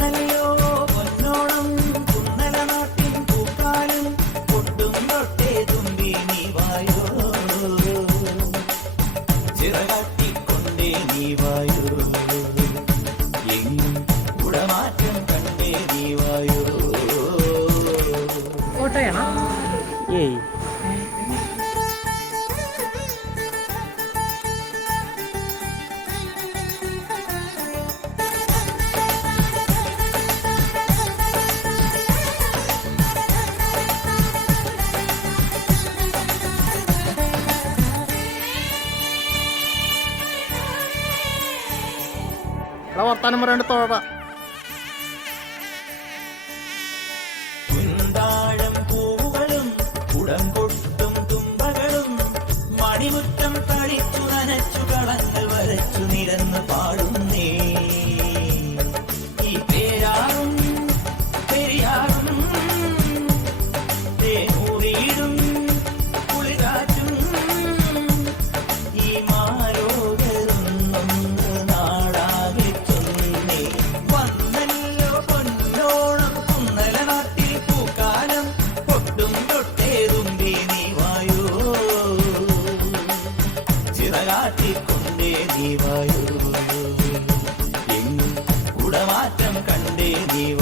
വന്നല്ലോ പൊന്നോണം കുന്നല നാട്ടിൻ പൂക്കാലം കൊട്ടും തൊട്ടേ തുമ്പി നീ വായോ. ചിറകാട്ടിക്കൊണ്ടേ നീ വായോ. എങ്ങും ഉടമാറ്റം കണ്ടേ നീ വായോ. ഓട്ടോയാണോ ഏയ്. എടാ വർത്താനം പറയാണ്ട് തോഴ. മണിമുറ്റം തളിച്ചു നനച്ചു കളങ്ങൾ വരച്ചു നിരന്ന് കണ്ടേ ദീവായു എങ്ങും കണ്ടേ ദീവ.